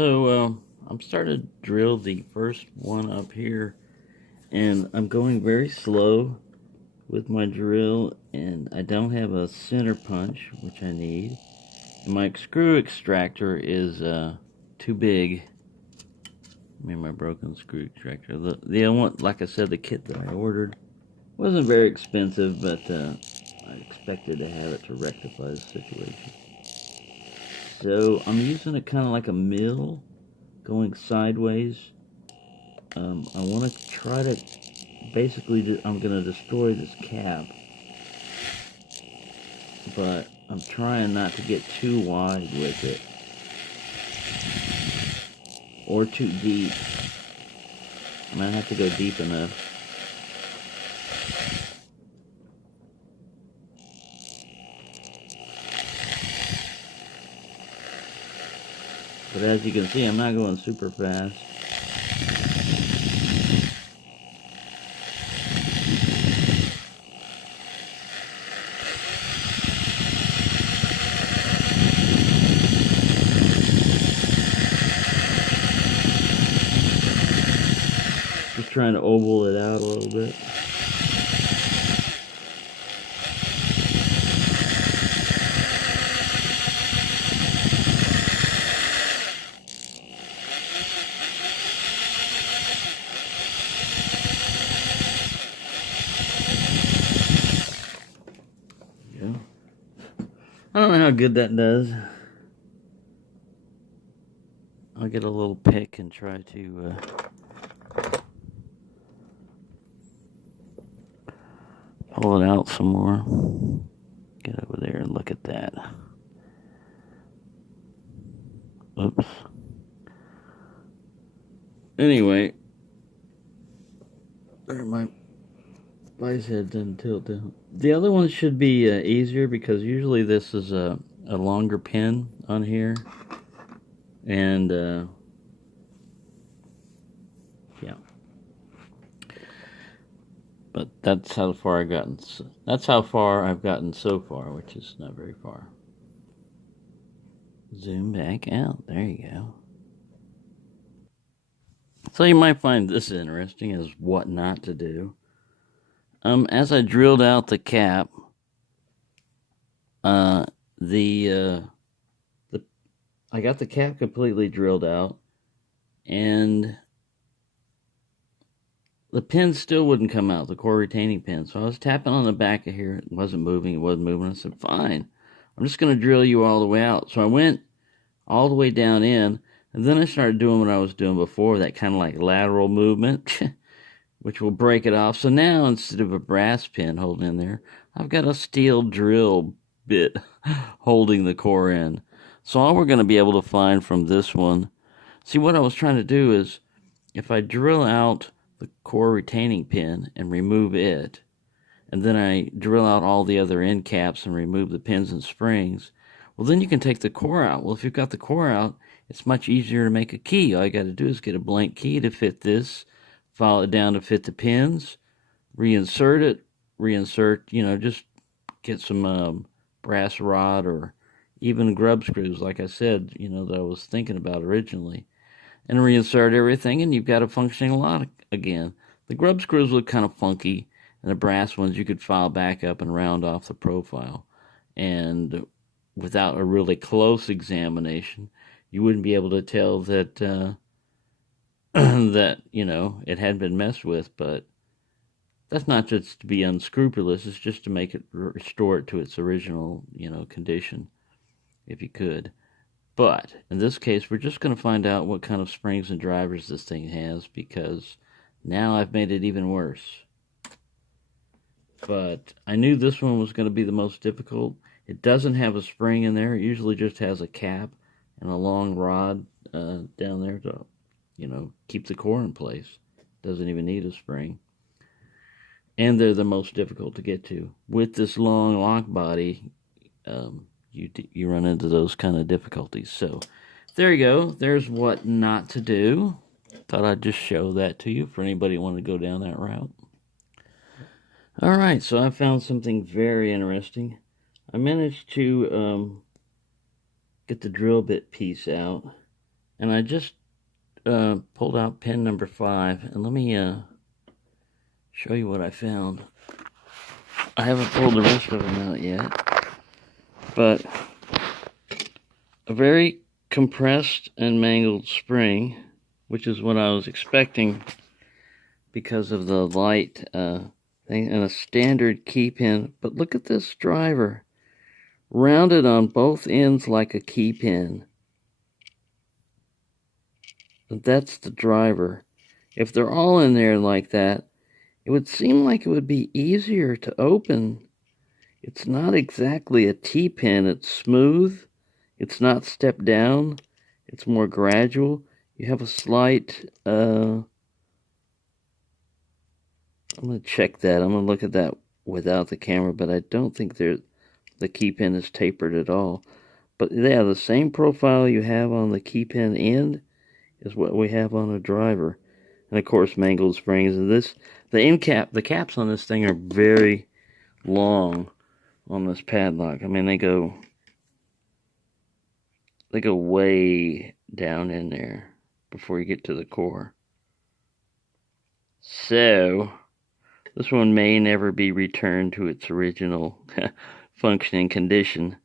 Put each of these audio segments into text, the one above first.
I'm starting to drill the first one up here, and I'm going very slow with my drill, and I don't have a center punch, which I need. And my screw extractor is too big. I mean, my broken screw extractor. The one, like I said, the kit that I ordered wasn't very expensive, but I expected to have it to rectify the situation. So I'm using it kind of like a mill, going sideways. I want to try to, basically, I'm going to destroy this cap, but I'm trying not to get too wide with it, or too deep. I might have to go deep enough. But as you can see, I'm not going super fast. Just trying to oval it out a little bit. Yeah. I don't know how good that does. I'll get a little pick and try to pull it out some more. Get over there and look at that. Oops. Anyway, there, my vice head didn't tilt down. The other one should be easier, because usually this is a longer pin on here, and yeah. But that's how far I've gotten. That's how far I've gotten so far, which is not very far. Zoom back out. There you go. So you might find this interesting, as what not to do. As I drilled out the cap, I got the cap completely drilled out, and the pin still wouldn't come out, the core retaining pin. So I was tapping on the back of here. It wasn't moving. I said, fine, I'm just going to drill you all the way out. So I went all the way down in, and then I started doing what I was doing before, that kind of like lateral movement, which will break it off. So now, instead of a brass pin holding in there, I've got a steel drill bit holding the core in. So all we're going to be able to find from this one, see, what I was trying to do is, if I drill out the core retaining pin and remove it, and then I drill out all the other end caps and remove the pins and springs, well, then you can take the core out. Well, if you've got the core out, it's much easier to make a key. All you got to do is get a blank key to fit this, file it down to fit the pins, reinsert it, just get some brass rod, or even grub screws, like I said, that I was thinking about originally, and reinsert everything, and you've got a functioning lock again. The grub screws look kind of funky, and the brass ones you could file back up and round off the profile. And without a really close examination, you wouldn't be able to tell that that it had been messed with. But that's not just to be unscrupulous; it's just to make it restore it to its original condition, if you could. But in this case, we're just going to find out what kind of springs and drivers this thing has, because now I've made it even worse. But I knew this one was going to be the most difficult. It doesn't have a spring in there. It usually just has a cap and a long rod down there to, keep the core in place. Doesn't even need a spring. And they're the most difficult to get to. With this long lock body, you run into those kind of difficulties. So there you go. There's what not to do. Thought I'd just show that to you for anybody who wanted to go down that route. All right, so I found something very interesting. I managed to get the drill bit piece out, And I just pulled out pin number 5, and let me show you what I found. I haven't pulled the rest of them out yet, but a very compressed and mangled spring, which is what I was expecting because of the light thing, and a standard key pin. But look at this driver, rounded on both ends like a key pin. That's the driver. If they're all in there like that, it would seem like it would be easier to open. It's not exactly a T-pin. It's smooth. It's not stepped down. It's more gradual. You have a slight, I'm going to check that. I'm going to look at that without the camera, but I don't think the key pin is tapered at all. But yeah, the same profile you have on the key pin end is what we have on a driver. And of course, mangled springs. And the caps on this thing are very long on this padlock. I mean, they go way down in there before you get to the core. So, this one may never be returned to its original functioning condition.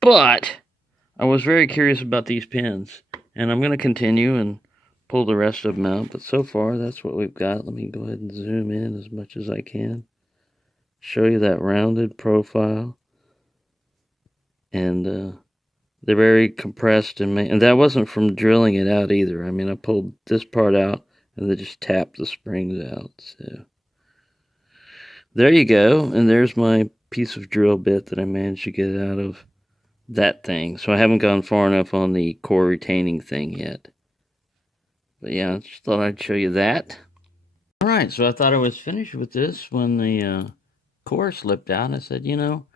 But I was very curious about these pins, and I'm going to continue and pull the rest of them out. But so far, that's what we've got. Let me go ahead and zoom in as much as I can. Show you that rounded profile. And they're very compressed, and that wasn't from drilling it out either. I mean, I pulled this part out and then just tapped the springs out. So there you go, and there's my piece of drill bit that I managed to get out of that thing. So I haven't gone far enough on the core retaining thing yet. But yeah, I just thought I'd show you that. Alright, so I thought I was finished with this when the core slipped out. I said, you know,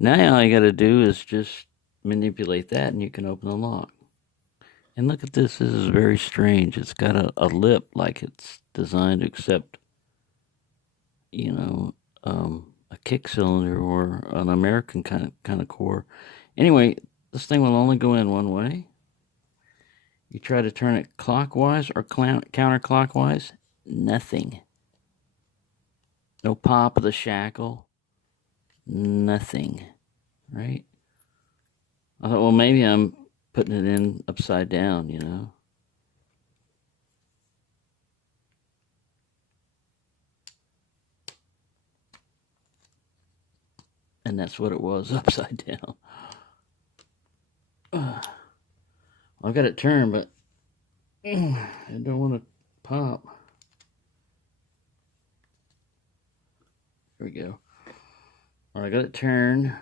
now all you gotta do is just manipulate that and you can open the lock. And look at this. This is very strange. It's got a lip like it's designed to accept, you know, a kick cylinder or an American kind of core. Anyway, this thing will only go in one way. You try to turn it clockwise or counterclockwise, nothing. No pop of the shackle, nothing, right? I thought, well, maybe I'm putting it in upside down, you know. And that's what it was, upside down. I've got it turned, but I don't want to pop. There we go. All right, I got it turned.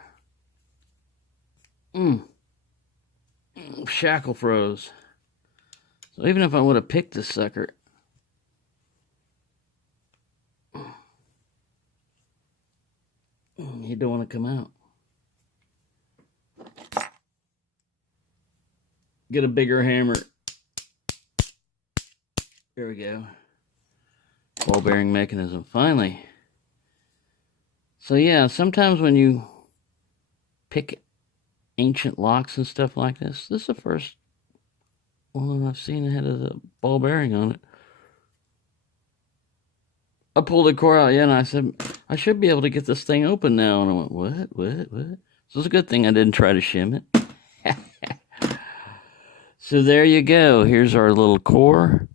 Shackle froze. So even if I would have picked this sucker, you don't want to come out. Get a bigger hammer. There we go. Ball bearing mechanism, finally. So yeah, sometimes when you pick ancient locks and stuff like this is the first one I've seen that had a ball bearing on it. I pulled the core out, yeah, and I said, I should be able to get this thing open now. And I went, what? So it's a good thing I didn't try to shim it. So there you go. Here's our little core.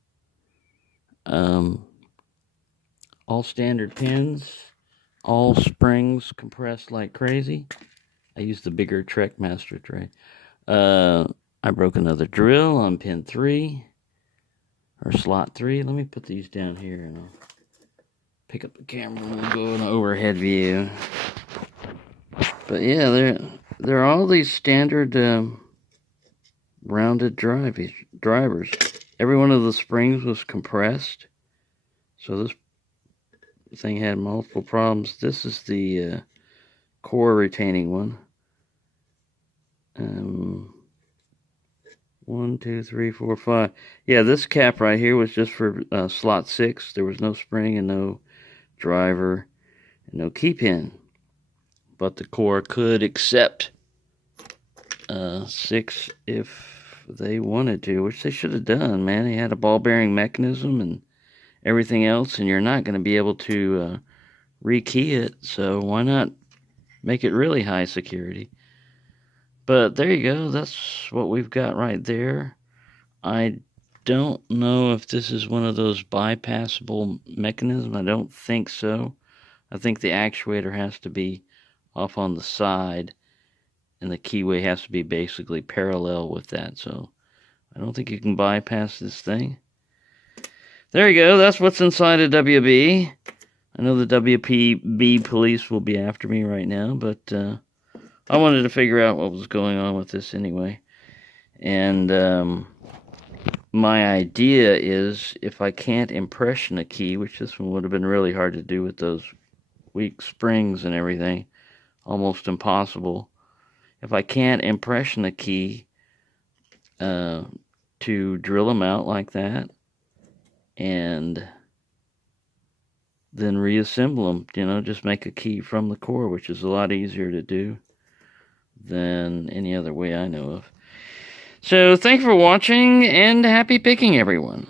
All standard pins. All springs compressed like crazy. I used the bigger Trekmaster tray. I broke another drill on pin 3. Or slot 3. Let me put these down here and I'll pick up the camera and we'll go in an overhead view. But yeah, there are all these standard rounded drivers. Every one of the springs was compressed. So this thing had multiple problems. This is the core retaining one. 1, 2, 3, 4, 5. Yeah, this cap right here was just for slot 6. There was no spring and no driver and no key pin. But the core could accept 6 if they wanted to, which they should have done, man. They had a ball bearing mechanism and everything else, and you're not going to be able to rekey it, so why not make it really high security? But there you go, that's what we've got right there. I don't know if this is one of those bypassable mechanisms. I don't think so. I think the actuator has to be off on the side, and the keyway has to be basically parallel with that, so I don't think you can bypass this thing. There you go, that's what's inside a WB. I know the WPB police will be after me right now, but I wanted to figure out what was going on with this anyway. And my idea is, if I can't impression a key, which this one would have been really hard to do with those weak springs and everything, almost impossible. If I can't impression a key, to drill them out like that, and then reassemble them, just make a key from the core, which is a lot easier to do than any other way I know of. So, thanks for watching, and happy picking, everyone.